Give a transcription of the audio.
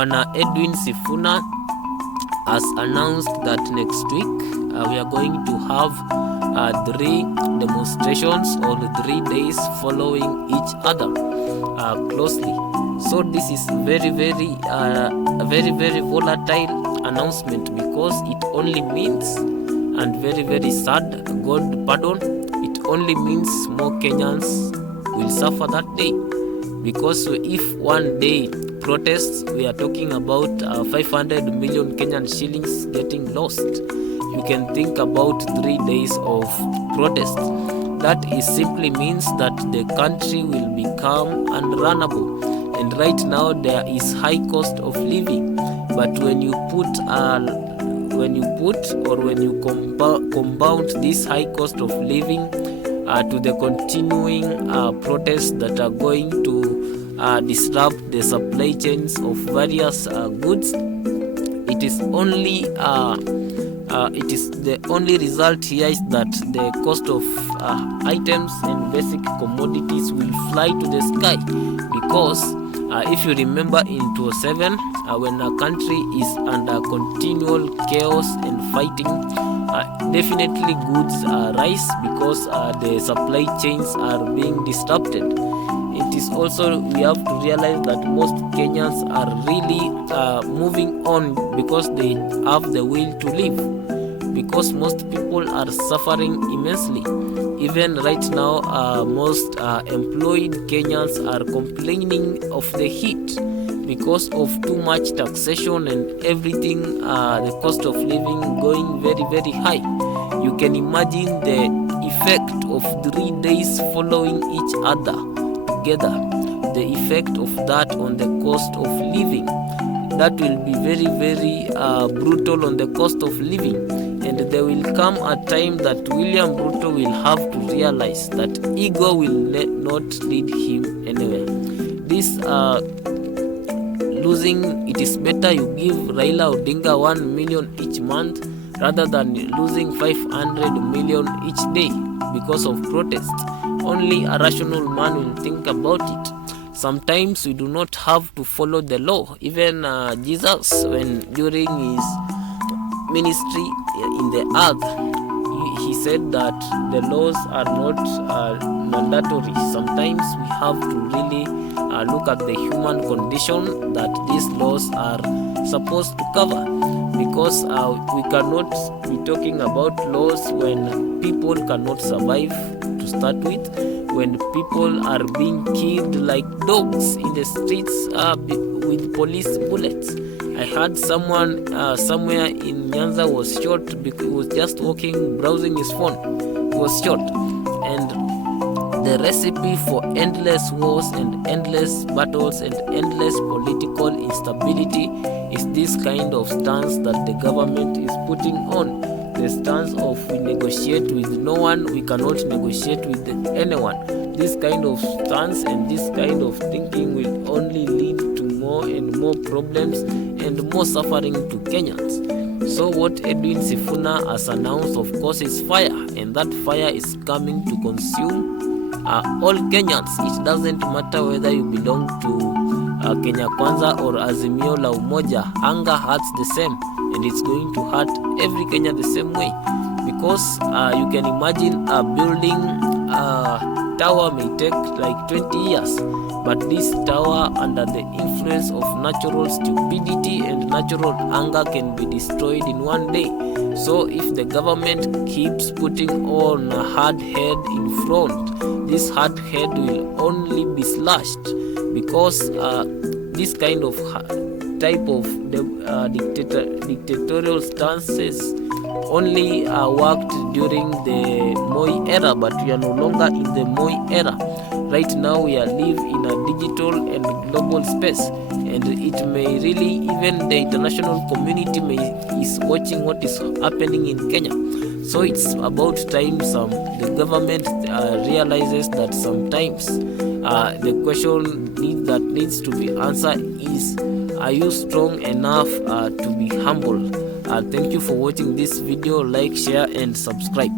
Bwana Edwin Sifuna has announced that next week we are going to have 3 demonstrations on 3 days following each other closely. So this is very volatile announcement, because it only means, and very sad, God pardon, it only means more Kenyans will suffer that day. Because if one day protests, we are talking about 500 million Kenyan shillings getting lost. You can think about 3 days of protest. That is simply means that the country will become unrunnable. And right now there is high cost of living. But when you compound this high cost of living to the continuing protests that are going to disrupt the supply chains of various goods, it is the only result here is that the cost of items and basic commodities will fly to the sky. Because if you remember in 2007, when a country is under continual chaos and fighting, definitely goods rise because the supply chains are being disrupted. It is also, we have to realize that most Kenyans are really moving on because they have the will to live, because most people are suffering immensely. Even right now, most employed Kenyans are complaining of the heat because of too much taxation and everything, the cost of living going very high. You can imagine the effect of 3 days following each other together, the effect of that on the cost of living. That will be very brutal on the cost of living. And there will come a time that William Ruto will have to realize that ego will not lead him anywhere. This losing, it is better you give Raila Odinga 1 million each month rather than losing 500 million each day because of protest. Only a rational man will think about it. Sometimes we do not have to follow the law. Even Jesus, when during his ministry in the earth, he said that the laws are not mandatory. Sometimes we have to really look at the human condition that these laws are supposed to cover, because we cannot be talking about laws when people cannot survive to start with, when people are being killed like dogs in the streets with police bullets. I heard someone somewhere in Nyanza was shot because he was just walking, browsing his phone. He was shot. And the recipe for endless wars and endless battles and endless political instability is this kind of stance that the government is putting on. The stance of we negotiate with no one, we cannot negotiate with anyone. This kind of stance and this kind of thinking will only lead to more and more problems and more suffering to Kenyans. So what Edwin Sifuna has announced, of course, is fire, and that fire is coming to consume all Kenyans. It doesn't matter whether you belong to Kenya Kwanza or Azimio la Umoja. Hunger hurts the same, and it's going to hurt every Kenya the same way, because you can imagine a building tower may take like 20 years, but this tower, under the influence of natural stupidity and natural anger, can be destroyed in 1 day. So if the government keeps putting on a hard head in front, this hard head will only be slashed, because this kind of type of dictatorial stances only worked during the Moi era, but we are no longer in the Moi era. Right now we are live in a digital and global space, and it may really, even the international community is watching what is happening in Kenya. So it's about time the government realizes that sometimes the question that needs to be answered is, are you strong enough to be humble? Thank you for watching this video. Like, share and subscribe.